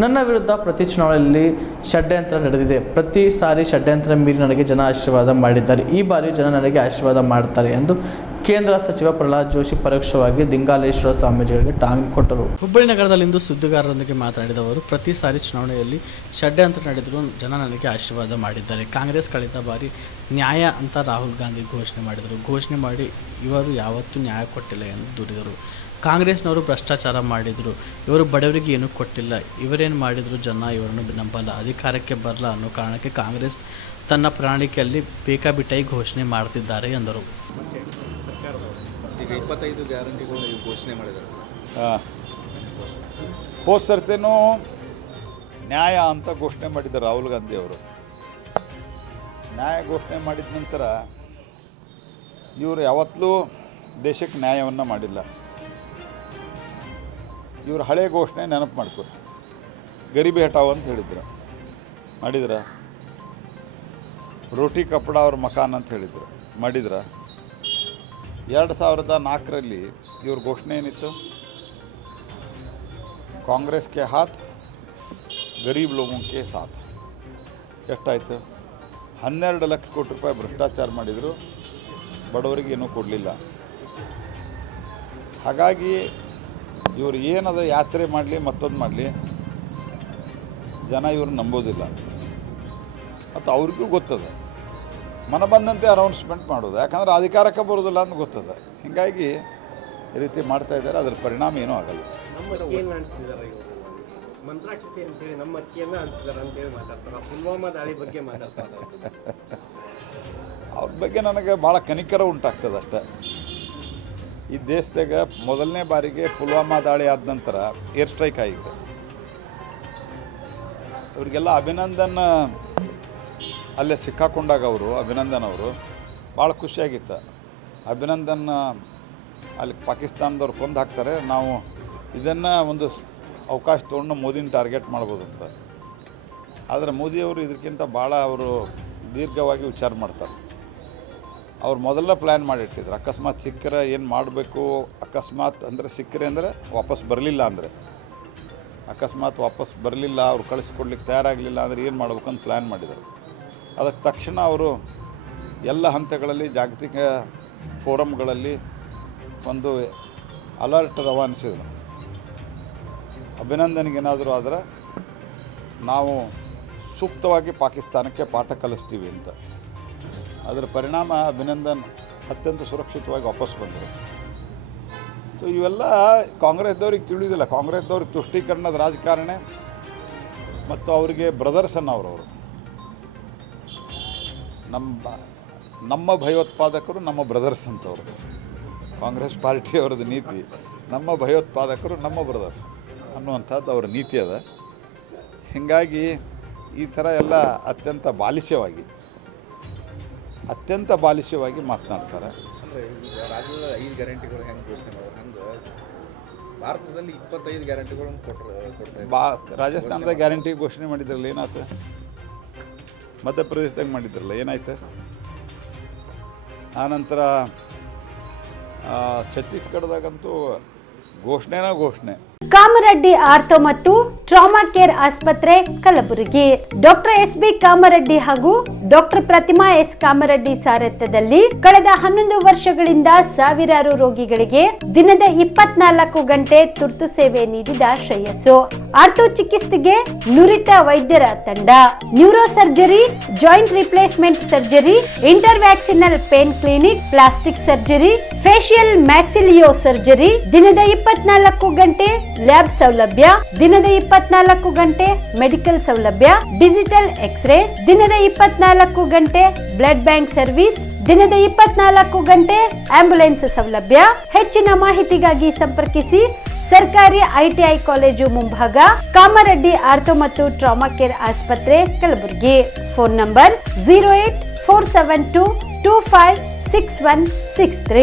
ನನ್ನ ವಿರುದ್ಧ ಪ್ರತಿ ಚುನಾವಣೆಯಲ್ಲಿ ಷಡ್ಯಂತ್ರ ನಡೆದಿದೆ. ಪ್ರತಿ ಸಾರಿ ಷಡ್ಯಂತ್ರ ಮೀರಿ ನನಗೆ ಜನ ಆಶೀರ್ವಾದ ಮಾಡಿದ್ದಾರೆ. ಈ ಬಾರಿಯೂ ಜನ ನನಗೆ ಆಶೀರ್ವಾದ ಮಾಡ್ತಾರೆ ಎಂದು ಕೇಂದ್ರ ಸಚಿವ ಪ್ರಹ್ಲಾದ್ ಜೋಶಿ ಪರೋಕ್ಷವಾಗಿ ದಿಂಗಾಲೇಶ್ವರ ಸ್ವಾಮೀಜಿಗಳಿಗೆ ಟಾಂಗ್ ಕೊಟ್ಟರು. ಹುಬ್ಬಳ್ಳಿ ನಗರದಲ್ಲಿಂದು ಸುದ್ದಿಗಾರರೊಂದಿಗೆ ಮಾತನಾಡಿದ ಅವರು, ಪ್ರತಿ ಸಾರಿ ಚುನಾವಣೆಯಲ್ಲಿ ಷಡ್ಯಂತ್ರ ನಡೆದರೂ ಜನ ನನಗೆ ಆಶೀರ್ವಾದ ಮಾಡಿದ್ದಾರೆ. ಕಾಂಗ್ರೆಸ್ ಕಳೆದ ಬಾರಿ ನ್ಯಾಯ ಅಂತ ರಾಹುಲ್ ಗಾಂಧಿ ಘೋಷಣೆ ಮಾಡಿದರು. ಘೋಷಣೆ ಮಾಡಿ ಇವರು ಯಾವತ್ತೂ ನ್ಯಾಯ ಕೊಟ್ಟಿಲ್ಲ ಎಂದು ದೂರಿದರು. ಕಾಂಗ್ರೆಸ್ನವರು ಭ್ರಷ್ಟಾಚಾರ ಮಾಡಿದರು, ಇವರು ಬಡವರಿಗೆ ಏನೂ ಕೊಟ್ಟಿಲ್ಲ, ಇವರೇನು ಮಾಡಿದ್ರು ಜನ ಇವರನ್ನು ನಂಬಲ್ಲ, ಅಧಿಕಾರಕ್ಕೆ ಬರಲ್ಲ ಅನ್ನೋ ಕಾರಣಕ್ಕೆ ಕಾಂಗ್ರೆಸ್ ತನ್ನ ಪ್ರಣಾಳಿಕೆಯಲ್ಲಿ ಬೇಕಾಬಿಟ್ಟಾಗಿ ಘೋಷಣೆ ಮಾಡ್ತಿದ್ದಾರೆ ಎಂದರು. ಈಗ 25 ಗ್ಯಾರಂಟಿಗಳು ನೀವು ಘೋಷಣೆ ಮಾಡಿದ್ದಾರೆ. ಹೋದ ಸರ್ತಿನೂ ನ್ಯಾಯ ಅಂತ ಘೋಷಣೆ ಮಾಡಿದ್ದಾರೆ ರಾಹುಲ್ ಗಾಂಧಿ ಅವರು. ನ್ಯಾಯ ಘೋಷಣೆ ಮಾಡಿದ ನಂತರ ಇವರು ಯಾವತ್ತೂ ದೇಶಕ್ಕೆ ನ್ಯಾಯವನ್ನು ಮಾಡಿಲ್ಲ. ಇವರು ಹಳೆ ಘೋಷಣೆ ನೆನಪು ಮಾಡ್ಕೊ, ಗರೀಬಿ ಹಟಾವ್ ಅಂತ ಹೇಳಿದ್ರು, ಮಾಡಿದ್ರ. ರೋಟಿ ಕಪಡ ಅವ್ರ ಮಕಾನ್ ಅಂತ ಹೇಳಿದ್ರು, ಮಾಡಿದ್ರ. 2004ರಲ್ಲಿ ಇವ್ರ ಘೋಷಣೆ ಏನಿತ್ತು, ಕಾಂಗ್ರೆಸ್ಗೆ ಹಾತ್ ಗರೀಬ್ ಲೋಗೋಂಗೆ ಸಾಥ್. ಎಷ್ಟಾಯಿತು? 12 ಲಕ್ಷ ಕೋಟಿ ರೂಪಾಯಿ ಭ್ರಷ್ಟಾಚಾರ ಮಾಡಿದರು, ಬಡವರಿಗೆ ಏನೂ ಕೊಡಲಿಲ್ಲ. ಹಾಗಾಗಿ ಇವರು ಏನದ ಯಾತ್ರೆ ಮಾಡಲಿ ಮತ್ತೊಂದು ಮಾಡಲಿ ಜನ ಇವ್ರು ನಂಬೋದಿಲ್ಲ. ಮತ್ತು ಅವ್ರಿಗೂ ಗೊತ್ತದ, ಮನ ಬಂದಂತೆ ಅನೌನ್ಸ್ಮೆಂಟ್ ಮಾಡೋದು, ಯಾಕಂದ್ರೆ ಅಧಿಕಾರಕ್ಕೆ ಬರೋದಿಲ್ಲ ಅಂತ ಗೊತ್ತದ. ಹೀಗಾಗಿ ಈ ರೀತಿ ಮಾಡ್ತಾ ಇದ್ದಾರೆ. ಅದರ ಪರಿಣಾಮ ಏನೂ ಆಗಲ್ಲ. ಮಂತ್ರಾಕ್ಷತೆ ಅಂತೇಳಿ ನಮ್ಮ ಅಕ್ಕಿಯನ್ನು ಅನಿಸ್ತಾರೆ ಅಂತೇಳಿ ಮಾತಾಡ್ತಾರೆ. ಪುಲ್ವಾಮಾ ದಾಳಿ ಬಗ್ಗೆ ಮಾತಾಡ್ತಾರೆ. ಅವ್ರ ಬಗ್ಗೆ ನನಗೆ ಭಾಳ ಕನಿಕರ ಉಂಟಾಗ್ತದೆ ಅಷ್ಟೆ. ಈ ದೇಶದಾಗ ಮೊದಲನೇ ಬಾರಿಗೆ ಪುಲ್ವಾಮಾ ದಾಳಿ ಆದ ನಂತರ ಏರ್ ಸ್ಟ್ರೈಕ್ ಆಗಿದೆ. ಇವರಿಗೆಲ್ಲ ಅಭಿನಂದನ್ ಅಲ್ಲೇ ಸಿಕ್ಕಾಕೊಂಡಾಗ ಅಭಿನಂದನ್ ಅವರು ಭಾಳ ಖುಷಿಯಾಗಿತ್ತು. ಅಭಿನಂದನ್ ಅಲ್ಲಿ ಪಾಕಿಸ್ತಾನದವ್ರು ಕೊಂದು ಹಾಕ್ತಾರೆ, ನಾವು ಇದನ್ನು ಒಂದು ಅವಕಾಶ ತೊಗೊಂಡು ಮೋದಿನ ಟಾರ್ಗೆಟ್ ಮಾಡ್ಬೋದು ಅಂತ. ಆದರೆ ಮೋದಿಯವರು ಇದಕ್ಕಿಂತ ಭಾಳ ಅವರು ದೀರ್ಘವಾಗಿ ವಿಚಾರ ಮಾಡ್ತಾರೆ. ಅವ್ರು ಮೊದಲ ಪ್ಲ್ಯಾನ್ ಮಾಡಿಟ್ಟಿದ್ರು, ಅಕಸ್ಮಾತ್ ಸಿಕ್ಕರೆ ಏನು ಮಾಡಬೇಕು, ಅಕಸ್ಮಾತ್ ಅಂದರೆ ಸಿಕ್ಕರೆ ಅಂದರೆ ವಾಪಸ್ ಬರಲಿಲ್ಲ, ಅಂದರೆ ಅಕಸ್ಮಾತ್ ವಾಪಸ್ ಬರಲಿಲ್ಲ, ಅವ್ರು ಕಳಿಸ್ಕೊಡ್ಲಿಕ್ಕೆ ತಯಾರಾಗಲಿಲ್ಲ ಅಂದರೆ ಏನು ಮಾಡ್ಬೇಕಂತ ಪ್ಲ್ಯಾನ್ ಮಾಡಿದರು. ಅದಕ್ಕೆ ತಕ್ಷಣ ಅವರು ಎಲ್ಲ ಹಂತಗಳಲ್ಲಿ ಜಾಗತಿಕ ಫೋರಮ್ಗಳಲ್ಲಿ ಒಂದು ಅಲರ್ಟ್ ರವಾನಿಸಿದರು. ಅಭಿನಂದನೆಗೇನಾದರೂ ಆದರೆ ನಾವು ಸೂಕ್ತವಾಗಿ ಪಾಕಿಸ್ತಾನಕ್ಕೆ ಪಾಠ ಕಲಿಸ್ತೀವಿ ಅಂತ. ಅದರ ಪರಿಣಾಮ ಅಭಿನಂದನ್ ಅತ್ಯಂತ ಸುರಕ್ಷಿತವಾಗಿ ವಾಪಸ್ ಬಂದರು. ಸೊ ಇವೆಲ್ಲ ಕಾಂಗ್ರೆಸ್ದವ್ರಿಗೆ ತಿಳಿಯೋದಿಲ್ಲ. ಕಾಂಗ್ರೆಸ್ದವ್ರಿಗೆ ತುಷ್ಟೀಕರಣದ ರಾಜಕಾರಣ ಮತ್ತು ಅವರಿಗೆ ಬ್ರದರ್ಸ್ ಅನ್ನೋರು. ನಮ್ಮ ಭಯೋತ್ಪಾದಕರು ನಮ್ಮ ಬ್ರದರ್ಸ್ ಅಂತವ್ರದ್ದು ಕಾಂಗ್ರೆಸ್ ಪಾರ್ಟಿಯವ್ರದ್ದು ನೀತಿ. ನಮ್ಮ ಭಯೋತ್ಪಾದಕರು ನಮ್ಮ ಬ್ರದರ್ಸ್ ಅನ್ನುವಂಥದ್ದು ಅವರ ನೀತಿ ಅದ. ಹೀಗಾಗಿ ಈ ಥರ ಎಲ್ಲ ಅತ್ಯಂತ ಬಾಲಿಷ್ಯವಾಗಿ ಮಾತನಾಡ್ತಾರೆ. ಅಂದರೆ ಈಗ ರಾಜ್ಯದ 5 ಗ್ಯಾರಂಟಿಗಳು ಹೆಂಗೆ ಘೋಷಣೆ ಮಾಡೋರು, ಹಂಗೆ ಭಾರತದಲ್ಲಿ 25 ಗ್ಯಾರಂಟಿಗಳನ್ನು ಕೊಡ್ತಾರೆ. ರಾಜಸ್ಥಾನದ ಗ್ಯಾರಂಟಿ ಘೋಷಣೆ ಮಾಡಿದ್ರಲ್ಲ, ಏನಾಯ್ತು? ಮಧ್ಯಪ್ರದೇಶದಾಗ ಮಾಡಿದ್ರಲ್ಲ, ಏನಾಯ್ತು? ಆನಂತರ ಛತ್ತೀಸ್ಗಢದಾಗಂತೂ ಘೋಷಣೆ. ಕಾಮರೆಡ್ಡಿ ಆರ್ಥೋ ಮತ್ತು ಟ್ರಾಮಾ ಕೇರ್ ಆಸ್ಪತ್ರೆ ಕಲಬುರಗಿ. Doctor S B. ಕಾಮರೆಡ್ಡಿ ಹಾಗೂ ಡಾಕ್ಟರ್ ಪ್ರತಿಮಾ ಎಸ್. ಕಾಮರೆಡ್ಡಿ ಸಾರಥ್ಯದಲ್ಲಿ ಕಳೆದ 11 ವರ್ಷಗಳಿಂದ ಸಾವಿರಾರು ರೋಗಿಗಳಿಗೆ ದಿನದ 24 ಗಂಟೆ ತುರ್ತು ಸೇವೆ ನೀಡಿದ ಶ್ರೇಯಸ್ಸು. ಆರ್ಥೋ ಚಿಕಿತ್ಸೆಗೆ ನುರಿತ ವೈದ್ಯರ ತಂಡ, neuro surgery, joint replacement surgery, interventional pain clinic, plastic surgery, facial maxillo surgery, ದಿನದ 24 ಗಂಟೆ ಲ್ಯಾಬ್ ಸೌಲಭ್ಯ, ದಿನದ 24 ಗಂಟೆ ಮೆಡಿಕಲ್ ಸೌಲಭ್ಯ, ಡಿಜಿಟಲ್ ಎಕ್ಸ್ರೇ, ದಿನದ 24 ಗಂಟೆ ಬ್ಲಡ್ ಬ್ಯಾಂಕ್ ಸರ್ವಿಸ್, ದಿನದ 24 ಗಂಟೆ ಆಂಬ್ಯುಲೆನ್ಸ್ ಸೌಲಭ್ಯ. ಹೆಚ್ಚಿನ ಮಾಹಿತಿಗಾಗಿ ಸಂಪರ್ಕಿಸಿ ಸರ್ಕಾರಿ ಐಟಿಐ ಕಾಲೇಜು ಮುಂಭಾಗ, ಕಾಮರೆಡ್ಡಿ ಆರ್ಥೋ ಮತ್ತು ಟ್ರಾಮಾ ಕೇರ್ ಆಸ್ಪತ್ರೆ ಕಲಬುರಗಿ. Phone number 084722566163.